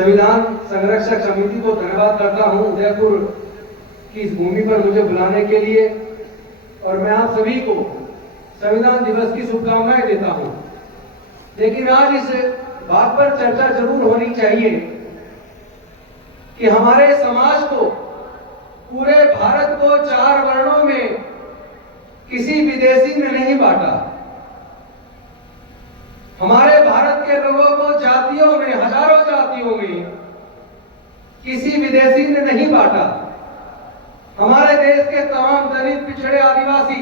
संविधान संरक्षक समिति को धन्यवाद करता हूं उदयपुर की इस भूमि पर मुझे बुलाने के लिए, और मैं आप सभी को संविधान दिवस की शुभकामनाएं देता हूं। लेकिन आज इस बात पर चर्चा जरूर होनी चाहिए कि हमारे समाज को, पूरे भारत को 4 वर्णों में किसी विदेशी ने नहीं बांटा। हमारे भारत के लोगों को जातियों में, हजारों जातियों में किसी विदेशी ने नहीं बांटा। हमारे देश के तमाम दलित, पिछड़े, आदिवासी,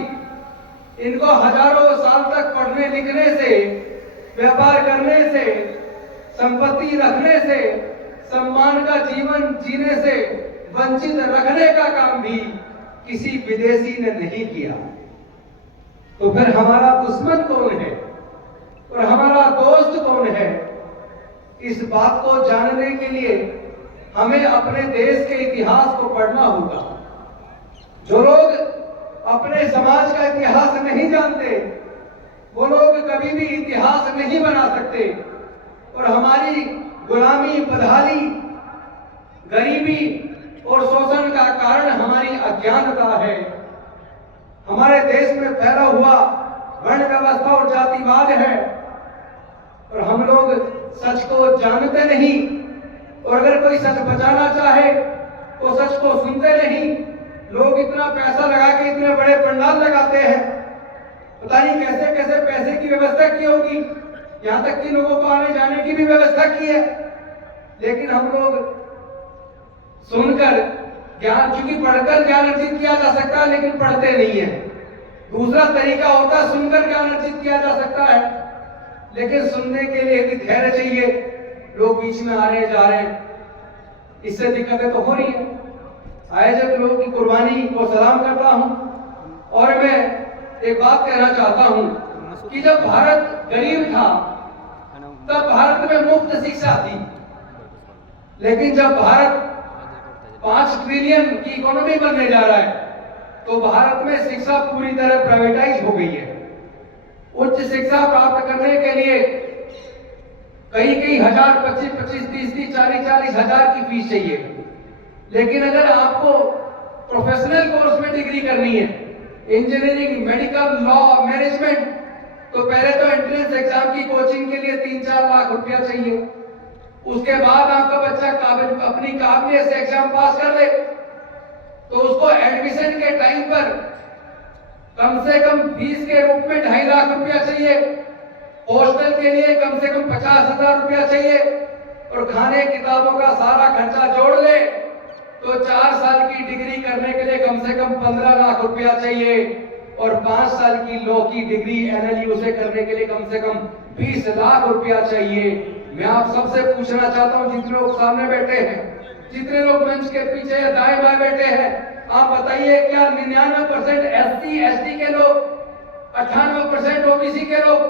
इनको हजारों साल तक पढ़ने लिखने से, व्यापार करने से, संपत्ति रखने से, सम्मान का जीवन जीने से वंचित रखने का काम भी किसी विदेशी ने नहीं किया। तो फिर हमारा दुश्मन कौन है और हमारा दोस्त कौन है? इस बात को जानने के लिए हमें अपने देश के इतिहास को पढ़ना होगा। जो लोग अपने समाज का इतिहास नहीं जानते, वो लोग कभी भी इतिहास नहीं बना सकते। और हमारी गुलामी, बदहाली, गरीबी और शोषण का कारण हमारी अज्ञानता है। हमारे देश में फैला हुआ वर्ण व्यवस्था और जातिवाद है, और हम लोग सच को जानते नहीं। और अगर कोई सच बचाना चाहे तो सच को सुनते नहीं। लोग इतना पैसा लगा के इतने बड़े पंडाल लगाते हैं, पता नहीं कैसे कैसे पैसे की व्यवस्था की होगी, यहाँ तक कि लोगों को आने जाने की भी व्यवस्था की है। लेकिन हम लोग सुनकर ज्ञान, चूंकि पढ़कर ज्ञान अर्जित किया जा सकता है, लेकिन पढ़ते नहीं है। दूसरा तरीका होता है सुनकर ज्ञान अर्जित किया जा सकता है, लेकिन सुनने के लिए भी धैर्य चाहिए। लोग बीच में आ रहे हैं, जा रहे हैं, इससे दिक्कतें तो हो रही है। आयोजक लोगों की कुर्बानी को सलाम करता हूं। और मैं एक बात कहना चाहता हूं कि जब भारत गरीब था तब भारत में मुफ्त शिक्षा थी, लेकिन जब भारत 5 ट्रिलियन की इकोनॉमी बनने जा रहा है तो भारत में शिक्षा पूरी तरह प्राइवेटाइज हो गई है। उच्च शिक्षा प्राप्त करने के लिए कई हजार, 25, 30, 40 हजार की फीस चाहिए। लेकिन अगर आपको प्रोफेशनल कोर्स में डिग्री करनी है, इंजीनियरिंग, मेडिकल, लॉ, मैनेजमेंट, तो पहले तो एंट्रेंस एग्जाम की कोचिंग के लिए 3-4 लाख रुपया चाहिए। उसके बाद आपका बच्चा अपनी काबिलियत से एग्जाम पास कर ले तो उसको एडमिशन के टाइम पर कम से कम फीस के रूप में 2.5 लाख रुपया चाहिए। हॉस्टल के लिए कम से कम 50,000 रुपया चाहिए, और खाने किताबों का सारा खर्चा जोड़ ले तो 4 साल की डिग्री करने के लिए कम से कम 15 लाख रुपया चाहिए, और 5 साल की लॉ की डिग्री NLU से करने के लिए कम से कम 20 लाख रुपया चाहिए। मैं आप सबसे पूछना चाहता हूं, जितने लोग सामने बैठे हैं, जितने लोग मंच के पीछे दाएं बाएं बैठे हैं, आप बताइए क्या 99% SC ST के लोग, 98% OBC के लोग,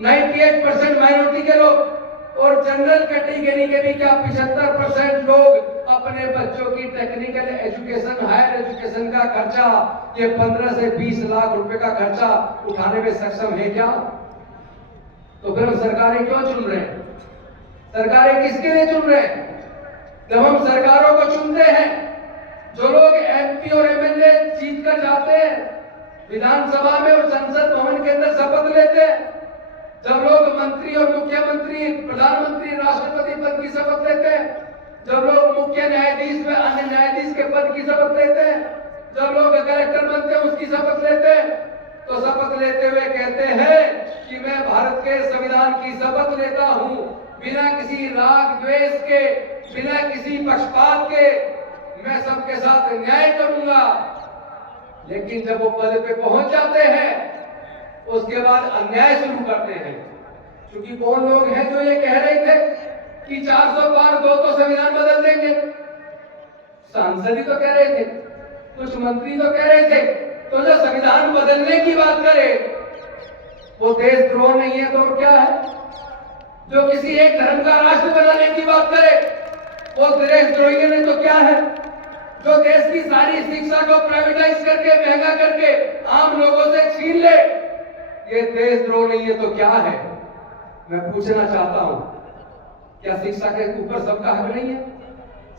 98% माइनॉरिटी के लोग और जनरल कैटेगरी के भी क्या 75% लोग अपने बच्चों की टेक्निकल एजुकेशन, हायर एजुकेशन का खर्चा, ये 15 से 20 लाख रुपए का खर्चा उठाने में सक्षम है क्या? तो फिर हम सरकारें क्यों चुन रहे हैं? सरकारें किसके लिए चुन रहे हैं? जब हम सरकारों को चुनते हैं, जो लोग MP और MLA जीत कर जाते हैं, विधानसभा में और संसद भवन के अंदर शपथ लेते हैं, जब लोग मंत्री और मुख्यमंत्री, प्रधानमंत्री, राष्ट्रपति पद की शपथ लेते हैं, जब लोग मुख्य न्यायाधीश व अन्य न्यायाधीश के पद की शपथ लेते हैं, जब लोग कलेक्टर बनते हैं उसकी शपथ लेते हैं, तो शपथ लेते हुए कहते हैं कि मैं भारत के संविधान की शपथ लेता हूं, बिना किसी राग द्वेष के, बिना किसी पक्षपात के मैं सबके साथ न्याय करूंगा। लेकिन जब वो पद पे पहुंच जाते हैं उसके बाद अन्याय शुरू करते हैं। क्योंकि कौन लोग हैं जो ये कह रहे थे कि 400 पार 2 तो संविधान बदल देंगे? सांसद ही तो कह रहे थे, कुछ मंत्री तो कह रहे थे। तो जो संविधान बदलने की बात करे वो देशद्रोह नहीं है तो क्या है? जो किसी एक धर्म का राष्ट्र बनाने की बात करे वो देशद्रोही नहीं तो क्या है? जो देश की सारी शिक्षा को प्राइवेटाइज करके, महंगा करके आम लोगों से छीन ले, ये देशद्रोह नहीं है तो क्या है? मैं पूछना चाहता हूं क्या शिक्षा के ऊपर सबका हक नहीं है?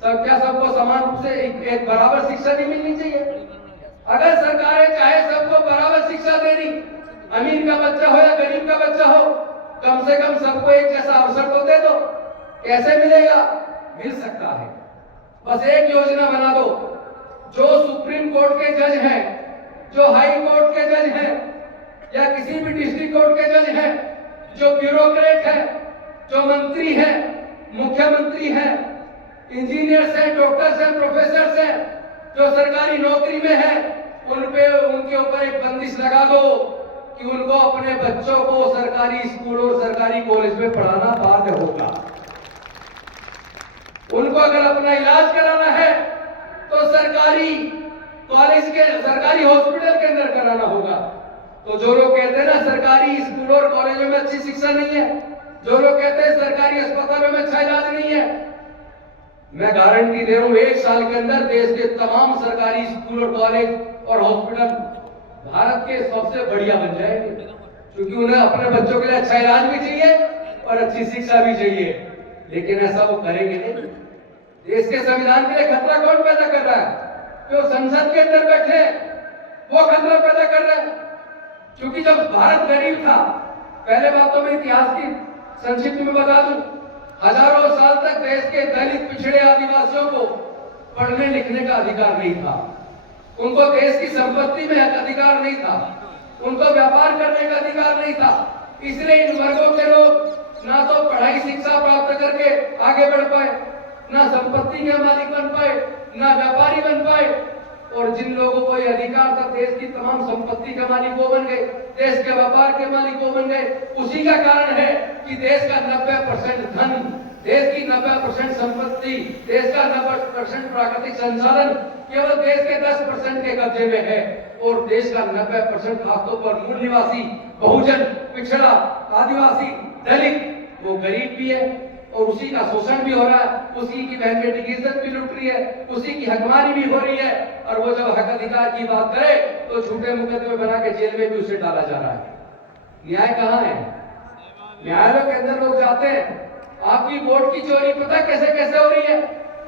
क्या सबको समान रूप से एक बराबर शिक्षा नहीं मिलनी चाहिए? अगर सरकारें चाहे सबको बराबर शिक्षा देनी, अमीर का बच्चा हो या गरीब का बच्चा हो, कम से कम सबको एक जैसा अवसर तो दे दो। कैसे मिलेगा? मिल सकता है, बस एक योजना बना दो। जो सुप्रीम कोर्ट के जज हैं, जो हाई कोर्ट के जज हैं, या किसी भी डिस्ट्रिक्ट कोर्ट के जज हैं, जो ब्यूरोक्रेट है, जो मंत्री हैं, मुख्यमंत्री हैं, इंजीनियर्स हैं, डॉक्टर्स हैं, प्रोफेसर्स हैं, जो सरकारी नौकरी में हैं, उनके ऊपर एक बंदिश लगा दो कि उनको अपने बच्चों को सरकारी स्कूल और सरकारी कॉलेज में पढ़ाना बाध्य होगा। उनको अगर अपना इलाज कराना है तो सरकारी कॉलेज के, सरकारी हॉस्पिटल के अंदर कराना होगा। तो जो लोग कहते हैं ना सरकारी स्कूल और कॉलेजों में अच्छी शिक्षा नहीं है, जो लोग कहते हैं सरकारी अस्पतालों में अच्छा इलाज नहीं है, मैं गारंटी दे रहा हूं 1 साल के अंदर देश के तमाम सरकारी स्कूल और कॉलेज और हॉस्पिटल भारत के सबसे बढ़िया बन जाएंगे, क्योंकि उन्हें अपने बच्चों के लिए अच्छा इलाज भी चाहिए और अच्छी शिक्षा भी चाहिए। लेकिन ऐसा वो करेंगे नहीं। देश के संविधान के लिए खतरा कौन पैदा कर रहा है? जो संसद के अंदर बैठे वो खतरा पैदा कर रहे हैं। क्योंकि जब भारत गरीब था, पहले बातों में इतिहास की संक्षिप्त में बता दूं, हजारों साल तक देश के दलित, पिछड़े, आदिवासियों को पढ़ने लिखने का अधिकार नहीं था। उनको देश की संपत्ति में अधिकार नहीं था, उनको व्यापार करने का अधिकार नहीं था। इसलिए इन वर्गों के लोग ना तो पढ़ाई शिक्षा प्राप्त करके आगे बढ़ पाए, ना संपत्ति के मालिक बन पाए, ना व्यापारी बन पाए। और जिन लोगों को यह अधिकार था, देश की तमाम संपत्ति के मालिक वो बन गए, देश के व्यापार के मालिक वो बन गए। उसी का कारण है कि देश का 90% धन, देश की 90% संपत्ति, देश का 90% प्राकृतिक संसाधन केवल देश के 10% के कब्जे में है। और देश का 90% खासतौर पर मूल निवासी, बहुजन, पिछड़ा, आदिवासी, दलित, वो गरीब भी है और उसी का शोषण भी हो रहा है, उसी की बहन बेटी की इज्जत भी लूट रही है, उसी की हकमारी भी हो रही है। और वो जब हक अधिकार की बात करे तो झूठे मुकदमे बना के जेल में भी उसे डाला जा रहा है। न्याय कहाँ है? न्यायालयों के अंदर लोग जाते हैं। आपकी वोट की चोरी पता कैसे कैसे हो रही है?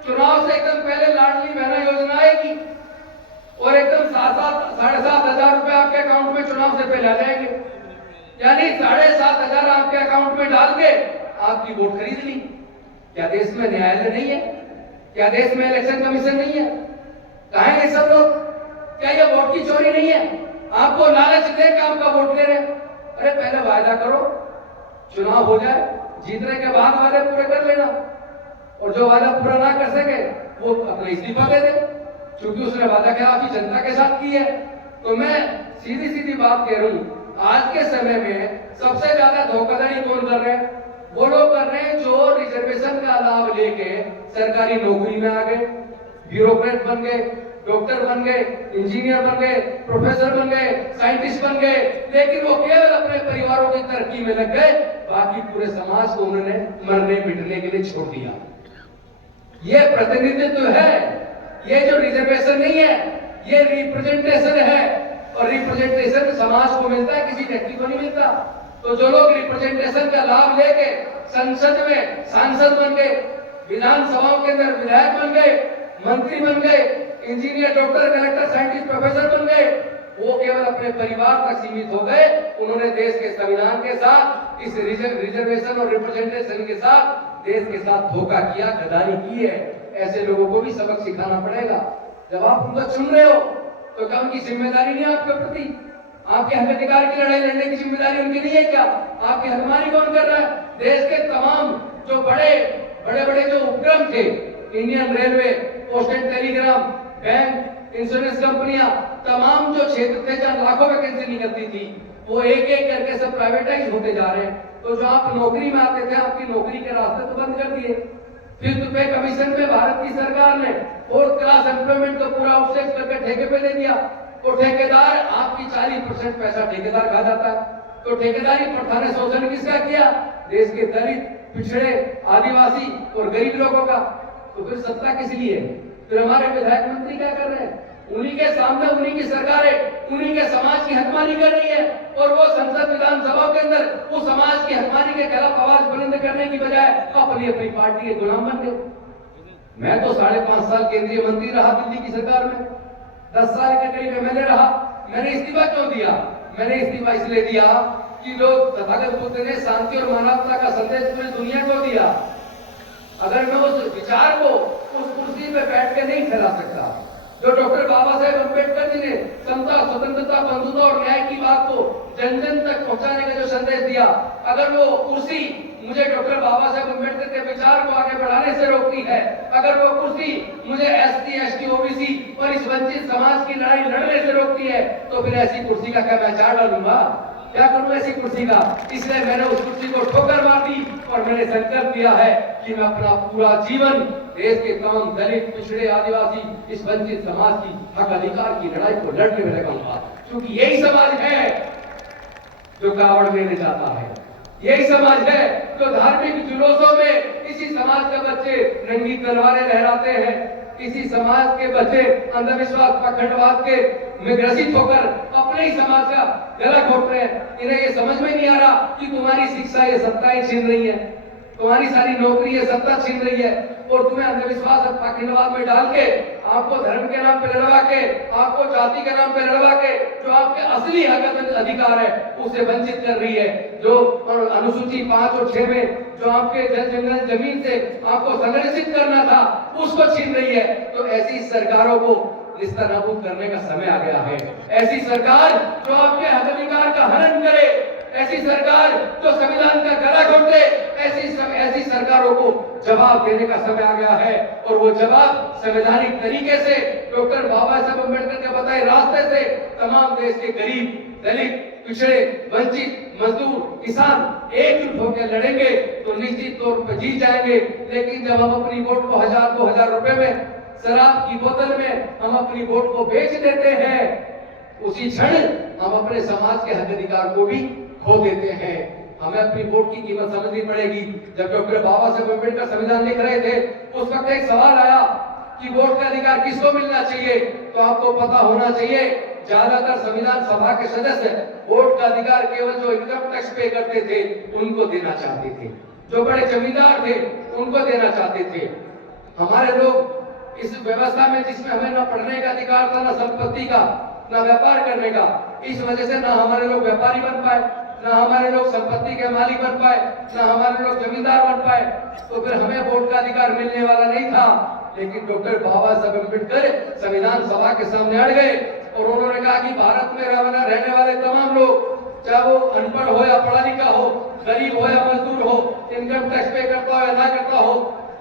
चुनाव से एकदम पहले लाडली बहना योजना आएगी और एकदम 7,500 रुपए आपके अकाउंट में चुनाव से पहले आ जाएंगे, यानी 7,500 आपके अकाउंट में डाल के आपकी वोट खरीद ली। क्या देश में न्यायालय नहीं है? क्या देश में इलेक्शन कमीशन नहीं है? कहां है सब लोग? क्या ये वोट की चोरी नहीं है? आपको लालच दे के आपका वोट ले रहे। अरे पहले वायदा करो, चुनाव हो जाए, जीतने के बाद वादे पूरे कर लेना, और जो वादा पूरा ना कर सके वो अपना इस्तीफा दे दे, क्योंकि उसने वादा खिलाफी जनता के साथ की है। तो मैं सीधी सीधी बात कह रहा हूं, आज के समय में सबसे ज्यादा धोखाधड़ी कौन कर रहे हैं? वो लोग कर रहे हैं जो रिजर्वेशन का लाभ लेके सरकारी नौकरी में आ गए, ब्यूरोक्रेट बन गए, डॉक्टर बन गए, इंजीनियर बन गए, प्रोफेसर बन गए, साइंटिस्ट बन गए, लेकिन वो केवल अपने परिवारों की तरक्की में लग गए, बाकी पूरे समाज को उन्होंने मरने मिटने के लिए छोड़ दिया। ये प्रतिनिधित्व है, ये जो रिजर्वेशन नहीं है, ये रिप्रेजेंटेशन है, और रिप्रेजेंटेशन समाज को मिलता है, किसी व्यक्ति को नहीं मिलता। तो जो लोग रिप्रेजेंटेशन का लाभ लेके संसद में सांसद बन गए, विधानसभाओं के अंदर विधायक बन गए, मंत्री बन गए, engineer, doctor, collector, scientist, professor बन गए, वो केवल अपने परिवार तक सीमित हो गए। उन्होंने देश के संविधान के साथ, इस रिजर्वेशन और रिप्रेजेंटेशन के साथ देश के साथ धोखा किया, गद्दारी की है। ऐसे लोगों को भी सबक सिखाना पड़ेगा। जब आप उनको चुन रहे हो तो क्या उनकी जिम्मेदारी नहीं है आपके प्रति? आपके हक अधिकार की लड़ाई लड़ने की जिम्मेदारी उनकी नहीं है क्या? आपकी हकमारी कौन कर रहा है? देश के तमाम जो बड़े जो उपक्रम थे, Indian railway, post and telegraph, bank, insurance कंपनियां, तमाम जो क्षेत्र थे जहां लाखों वैकेंसी निकलती थी, वो एक एक करके सब प्राइवेटाइज होते जा रहे हैं। तो जो आप नौकरी में आते थे, आपकी नौकरी के रास्ते तो बंद कर दिए। फिर पे कमीशन में भारत की सरकार ने 4th क्लास एम्प्लॉयमेंट को पूरा आउटसोर्स करके ठेके पे दे दिया। तो ठेकेदार, आपकी 40% पैसा ठेकेदार खा जाता है। तो ठेकेदारी प्रथा ने शोषण किसका किया? देश के दलित, पिछड़े, आदिवासी और गरीब लोगों का। तो फिर सत्ता किस लिए? फिर हमारे विधायक मंत्री क्या कर रहे हैं? उन्हीं के सामने उन्हीं की सरकारें उन्हीं के समाज की हकमानी कर रही है, और वो संसद विधानसभा के अंदर वो समाज की हकमानी के खिलाफ आवाज बुलंद करने की बजाय अपनी अपनी पार्टी के गुलाम बन गए। मैं तो 5.5 साल केंद्रीय मंत्री रहा दिल्ली की सरकार में, 10 साल के करीब एमएलए रहा। मैंने इस्तीफा क्यों दिया? मैंने इस्तीफा इसलिए दिया कि लोग तथागत बुद्ध ने शांति और मानवता का संदेश पूरी दुनिया को दिया। अगर मैं उस विचार को उस कुर्सी पे बैठ के नहीं फैला सकता जो डॉक्टर बाबा साहेब अम्बेडकर जी ने समता, स्वतंत्रता, बंधुता और न्याय की बात को जन जन तक पहुंचाने का जो संदेश दिया, अगर वो कुर्सी मुझे डॉक्टर बाबा साहेब अम्बेडकर के विचार को आगे बढ़ाने से रोकती है, अगर वो कुर्सी मुझे एसटी, एसटी, ओबीसी और इस वंचित समाज की लड़ाई लड़ने से रोकती है, तो फिर ऐसी कुर्सी का क्या मैं चार डालूंगा? क्या करूं ऐसी कुर्सी का? इसलिए मैंने उस कुर्सी को ठोकर मार दी और मैंने संकल्प लिया है कि मैं अपना पूरा जीवन देश के तमाम दलित, पिछड़े, आदिवासी, इस वंचित समाज की हक अधिकार की लड़ाई को लड़ने में लगाऊंगा, क्योंकि यही समाज है जो कावड़ लेने जाता है, यही समाज है जो धार्मिक जुलूसों में इसी समाज के बच्चे रंगी तलवारें लहराते हैं, इसी समाज के बच्चे अंधविश्वास, पखंडवाद के में ग्रसित होकर अपने ही समाज का गला घोट रहे हैं। इन्हें ये समझ में नहीं आ रहा कि तुम्हारी शिक्षा ये सत्ताएं छीन रही है, तुम्हारी सारी नौकरी ये सत्ता छीन रही है, और तुम्हें अंधविश्वास और पखंडवाद में डाल के आपको धर्म के नाम पे लड़वा के, आपको जाति के नाम पे लड़वा के जो आपके असली हक अधिकार है उसे वंचित कर रही है। जो अनुसूची 5 और 6 में जो आपके जल जंगल जमीन से आपको संरक्षित करना था उसको छीन रही है। तो ऐसी सरकारों को निस्तानाबूद करने का समय आ गया है। ऐसी सरकार जो आपके हक अधिकार का हनन करे, ऐसी सरकार जो संविधान का गला घोटे, ऐसी सरकारों को जवाब देने का समय आ गया है, और वो जवाब संवैधानिक तरीके से डॉक्टर बाबा साहब अम्बेडकर के बताए रास्ते से तमाम देश के गरीब, दलित, पिछड़े, वंचित, मजदूर, किसान एकजुट होकर लड़ेंगे तो निश्चित तौर पर जीत जाएंगे। लेकिन जब हम अपनी वोट को 1000-2000 रुपए में, शराब की बोतल में हम अपनी वोट को बेच देते हैं, उसी क्षण हम अपने समाज के हक अधिकार को भी खो देते हैं। हमें अपनी वोट की कीमत समझनी पड़ेगी। जब डॉक्टर बाबा साहेब अम्बेडकर संविधान लिख रहे थे उस वक्त एक सवाल आया कि वोट का अधिकार किसको मिलना चाहिए, तो आपको पता होना चाहिए ज्यादातर संविधान सभा के सदस्य वोट का अधिकार केवल जो इनकम टैक्स पे करते थे उनको देना चाहते थे, जो बड़े जमींदार थे उनको देना चाहते थे। हमारे लोग इस व्यवस्था में जिसमें हमें न पढ़ने का अधिकार था, न संपत्ति का, न व्यापार करने का, इस वजह से न हमारे लोग व्यापारी बन पाए, न हमारे लोग संपत्ति के मालिक बन पाए, न हमारे लोग जमींदार बन पाए, तो फिर हमें वोट का अधिकार मिलने वाला नहीं था। लेकिन डॉक्टर बाबा साहब अम्बेडकर संविधान सभा के सामने अड़ गए और उन्होंने कहा कि भारत में रहने वाले तमाम लोग, चाहे वो अनपढ़ हो या पढ़ा लिखा हो, गरीब हो या मजदूर हो, इनकम टैक्स पे करता हो या ना करता हो,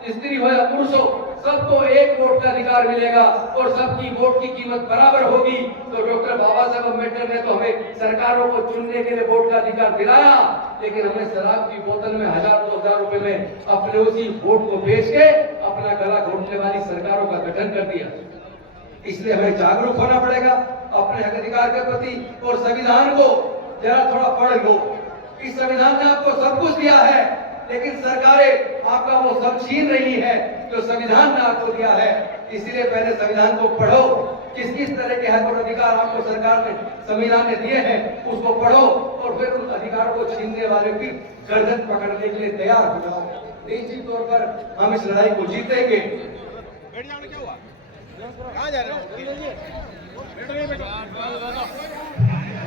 स्त्री हो या पुरुष हो, सबको एक वोट का अधिकार मिलेगा और सबकी वोट की कीमत बराबर होगी। तो डॉक्टर बाबा साहब अम्बेडकर ने तो हमें सरकारों को चुनने के लिए वोट का अधिकार दिलाया, लेकिन हमने शराब की बोतल में 1000-2000 रुपए में अपने उसी वोट को बेच के अपना गला घोटने वाली सरकारों का गठन कर दिया। इसलिए हमें जागरूक होना पड़ेगा अपने हक अधिकार के प्रति, और संविधान को जरा थोड़ा पढ़ लो। इस संविधान ने आपको सब कुछ दिया है, लेकिन सरकारें आपका वो सब छीन रही है जो संविधान ने आपको दिया है। इसीलिए पहले संविधान को पढ़ो, किस किस तरह के हक और अधिकार आपको सरकार ने, संविधान ने दिए हैं, उसको पढ़ो और फिर उन अधिकारों को छीनने वाले की गर्दन पकड़ने के लिए तैयार हो जाओ। निश्चित तौर पर हम इस लड़ाई को जीतेंगे। कहाँ जा रहे हो?